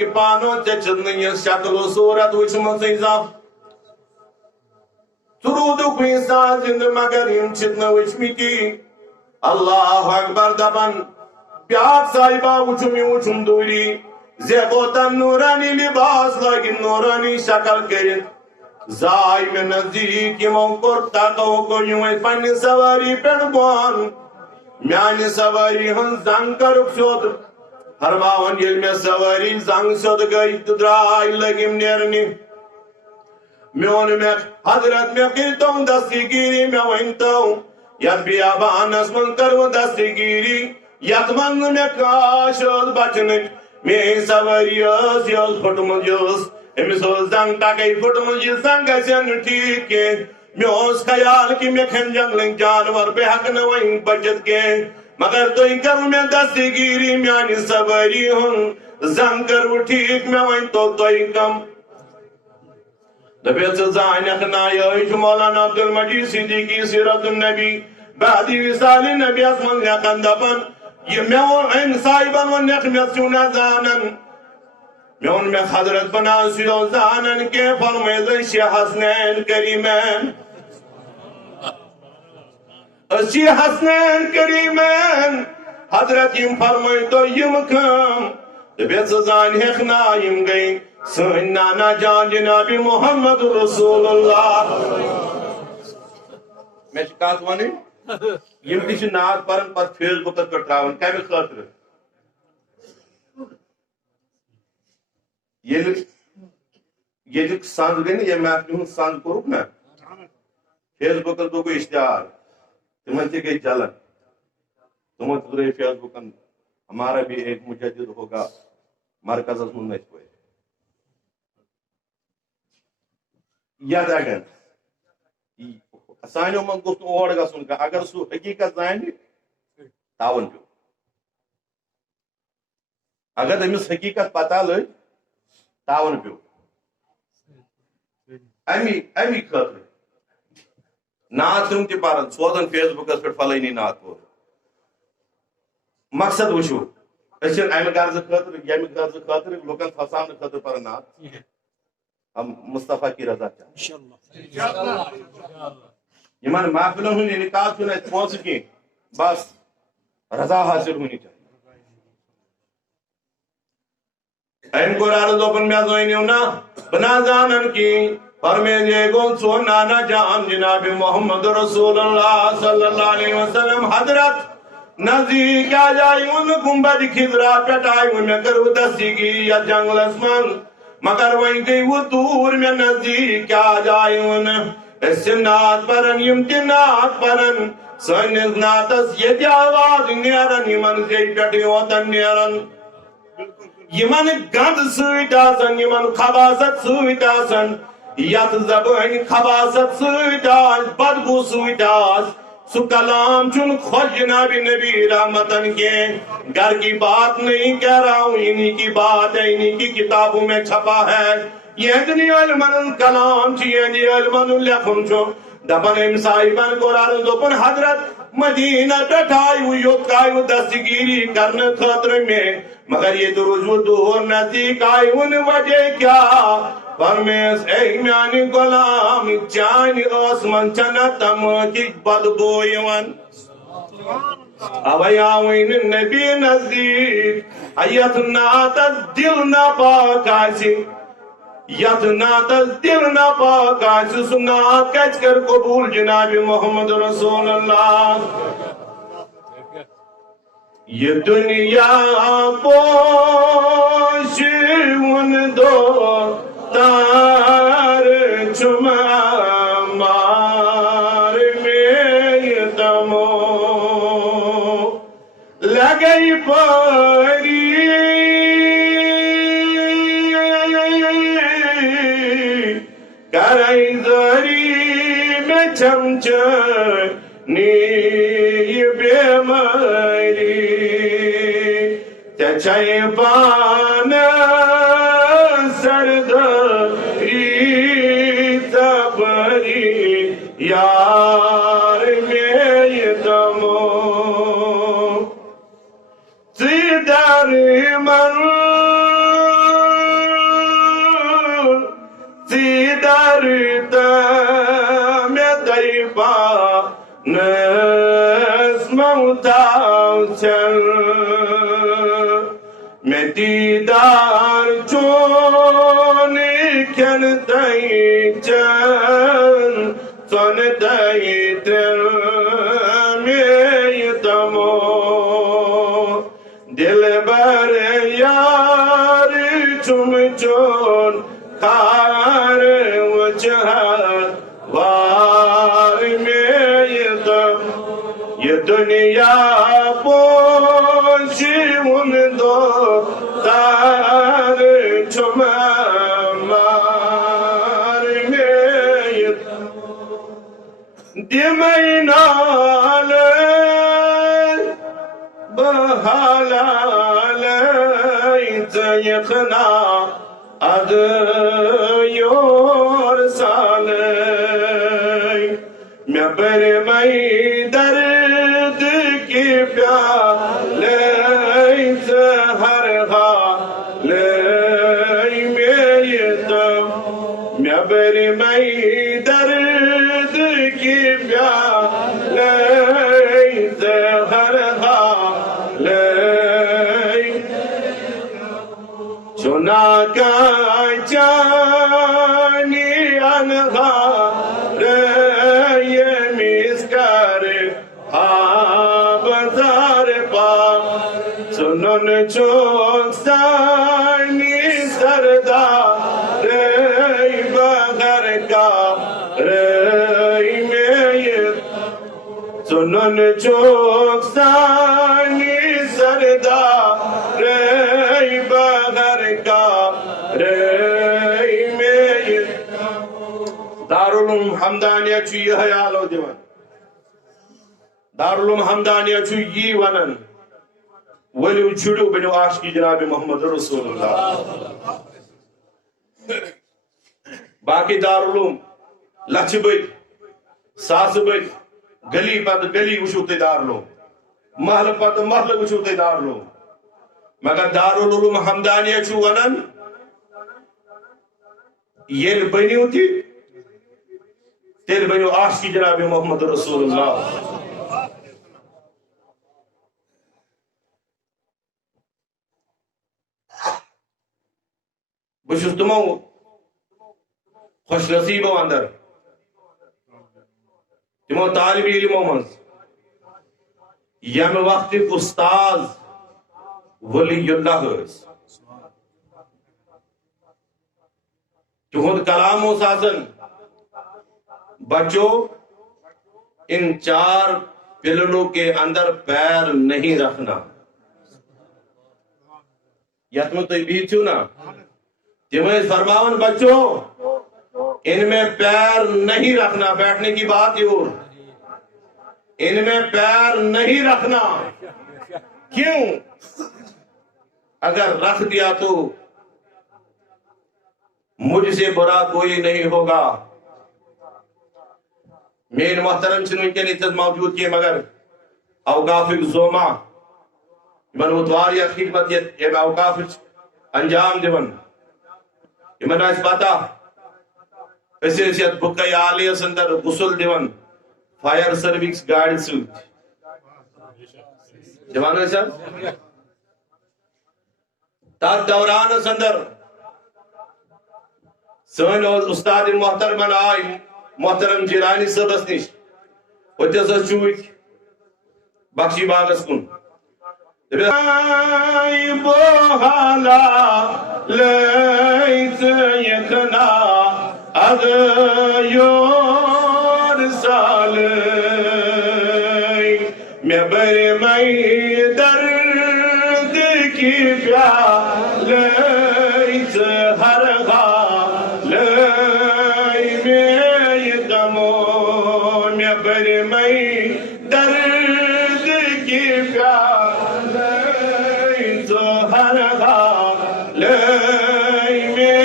کہ پانو چچن یہ شکل و صورت وچمت درود کوئی زند مگر یم چھتن وچمتی اللہ اکبر دپن بیاک صاحبہ وچھم دوری زیبوتن نورانی لباس لگن نورانی شکل کرت زائی میں نزدیک یمو کور تاکو کو یوں پنی سواری پڑ بون میانی سواری ہن زنگ کرک سود فرماون یل میں سواری زنگ سود گئی درائی لگیم نیرنی میون میں حضرت میں کرتوں دستی گیری میں وینتوں ید بیابانس من کرو دستی گیری ید من میں کاش بچنک میں سواری یوز پھٹمت یوز امس زنگ ٹاکی پھٹمت یہ زنگ گسن ٹھیک کے میوس خیال کی میں کھن جنگلنگ جانور بے حق نوائیں بچت کے مگر تو ہی کرو میں دستی گیری میانی سواری ہوں زنگ کرو ٹھیک میں وائیں تو ہی کم دبیت زائن اخنائی مولانا عبدالمجید صدیقی سیرت النبی بعدی وصال النبی اسمان یقن دپن یہ میون ان صاحبان و نقمیت سونا زانن میون میں حضرت بنا سیو زانن کے فرمیز شیح حسنین کریمین شیح حسنین کریمین حضرت یم فرمائی تو یم کم دبیت زائن اخنائیم گئی سن نانا جان جناب محمد رسول اللہ میں شکایت وانی یم تیش نات پرن پر فیس بکت پر تراؤن کمی خاطر یہ جو سانز گئی نا یہ محفلی ہوں سانز کو رکنا فیس بکت کو اشتہار تمہیں سے گئی جلن تمہیں تدرے فیس بکن ہمارا بھی ایک مجدد ہوگا مرکز از منت کوئی یاد اگر سانیو من گفت اوڑ گا سن کا اگر سو حقیقت زانی تاون پیو اگر امس حقیقت پتہ لگ تاون پیو امی خاطر نات تم تہ پرن سوزن فیس بکس پہ فلانی نات پور مقصد وچھو اسن امہ غرض خاطر یمہ غرض خاطر لوکن پھساون خاطر پرن نات ہم مصطفیٰ کی رضا چاہتے یمن محفلن ہن انعقاد چھُنہٕ اَسہِ پونٛسہٕ کینٛہہ بس رضا حاصل ہونی چاہیے أمۍ کوٚر عرض دوٚپُن مےٚ زٲنِو نا بہٕ نہ زانن کِہیٖنۍ فرمیجے گوٚو سون نانا جان جناب محمد رسول اللہ صلی اللہ علیہ وسلم حضرت نزدیک کیا جائے ان گنبد خضرا پٮ۪ٹھ آیہِ مےٚ کٔرٕو دستی گیری یتھ جنگلس منٛز مگر وہیں گئی وہ دور میں نزدیک کیا جائے ان اس نات پرن یم تی نات پرن سنس ناتس یہ آواز نیرن یمن زی پٹی وطن نیرن یمن گند سویت آسن یمن خباست سویت آسن یت زبان خباست سویت آس بدبو سویت آس سو کلام چون خوش جناب نبی رحمتن کے گھر کی بات نہیں کہہ رہا ہوں انہی کی بات ہے انہی کی کتابوں میں چھپا ہے یہ دنی علمن کلام چی یہ علمن لکھن چھو دپن ام صاحبان کو رارن دوپن حضرت مدینہ ٹٹائی ہوئی اتکائی و دستگیری کرنے خطر میں مگر یہ دروز و دور نزدیک آئی ان وجہ کیا فرمیس اے میانی غلام چانی آسمان چنا تم کی بدبو یون اویا وین نبی نزدیک ایت ناتس دل نہ پاک آسی یت ناتس دل نہ پاک آسی سنات کچ کر قبول جناب محمد رسول اللہ یہ دنیا پوش ان دو تار چما مار میں تمو لگئی پاری کرائی زری میں چمچ نی بیماری چچائی پانا سرد یار میں تمو سیدار من دیدار چون کھن تئی چن سن تئی تر میں تمو دل بر یار چم چون کار وجہت وار میں تم یہ دنیا پوشی ان دو تار چم مار میں دیمینال بحالال زیخنا اد یور سالے میں بر مئی درد کی پیالے زہر حالے میں تم میں بر مئی درد کی پیالے زہر حالے چنا کا جانی انہا یہ مسکر آبدار پا سنن چوک سانی سردار بغیر کا رئی میں سنن چوک سانی سردار بغیر کا رئی میں دارالعلوم حمدانیہ چھو یہ حیالو دیوان دارالعلوم حمدانیہ چھو یہ ونن ولیو چھڑو بنو عاشقی جناب محمد رسول اللہ باقی دارالعلوم لچھ بج ساس بج گلی پت گلی وچھو تے دارالعلوم محل پت محل وچھو تے دارالعلوم مگر دارالعلوم حمدانیہ چھو ونن یہ بنیو تھی تیل بنیو عاشقی جناب محمد رسول اللہ بشس تمو خوش نصیبو اندر تمو طالب علمو منز یم وقت استاذ ولی اللہ تہند کلام سازن بچوں ان چار پلڑوں کے اندر پیر نہیں رکھنا یتم تو بھی تھو نا تمہیں فرماون بچوں ان میں پیر نہیں رکھنا بیٹھنے کی بات ہی اور ان میں پیر نہیں رکھنا کیوں اگر رکھ دیا تو مجھ سے برا کوئی نہیں ہوگا مین محترم چنن کے نیت موجود کیے مگر اوقاف زوما من اتوار یا خدمت یہ اوقاف انجام دیون من اس پتا اسے بکائی آلیہ سندر غسل دیون فائر سروس گاڑی سوت جوانو سر تا دوران سندر سن استاد محترم آئی محترم جیلانی صبح نش وتس چوت بخشی باغس کن بوحالا لیس یکنا اگ یور سال میں بر مئی درد کی پیال ہر غال میں دمو میں بر مئی درد کی پیال ہر غال میں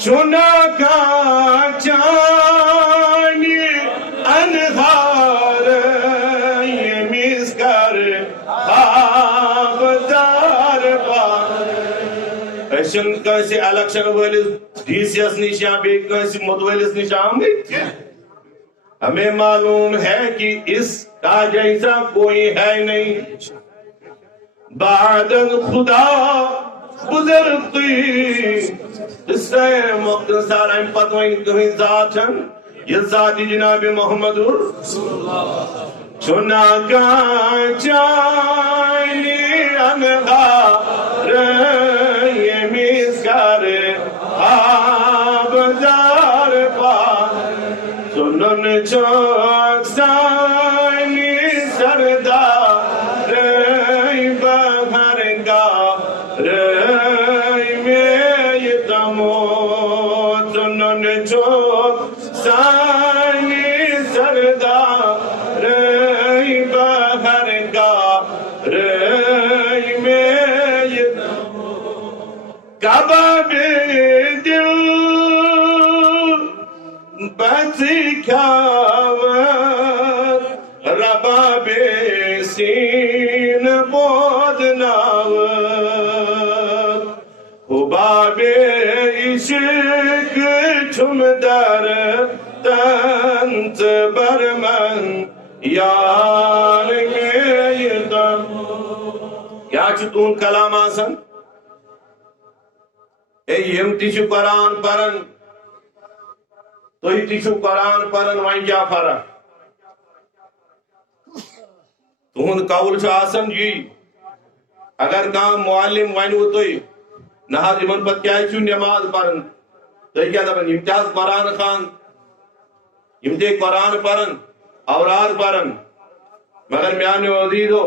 چنا کا چانی انہار یہ مسکر آبدار پار ایشن کیسے الیکشن والے ڈی سی ایس نشان بھی کیسے متولیس نشان بھی ہمیں معلوم ہے کہ اس کا جیسا کوئی ہے نہیں بعد خدا بزرگتی قصہ مختصر ام پتوین کہیں ذاتن یہ ذاتی جناب محمد چنا کا چائنی انغار یہ میزگار آبدار پار سنن چوک سائنی سردار بہرگا رئی میں یہ تمو سنن چوک سائنی سردار بہرگا رئی میں یہ کباب دل بسی کھاور رباب سین بود ناور حباب عشق چھم در تنت برمن یار میں یہ دم کیا چتون کلام آسن اے یم تیشو قرآن پرن تو ہی تیشو قرآن پرن وائن کیا فرق تہند قول چھ آسن جی اگر کام معلم ونو تھی نہ ان پتہ کیا نماز پرن تھی کیا دپان یم تہ قرآن خان یم تہ قرآن پرن اوراد پرن مگر میانو عزیزو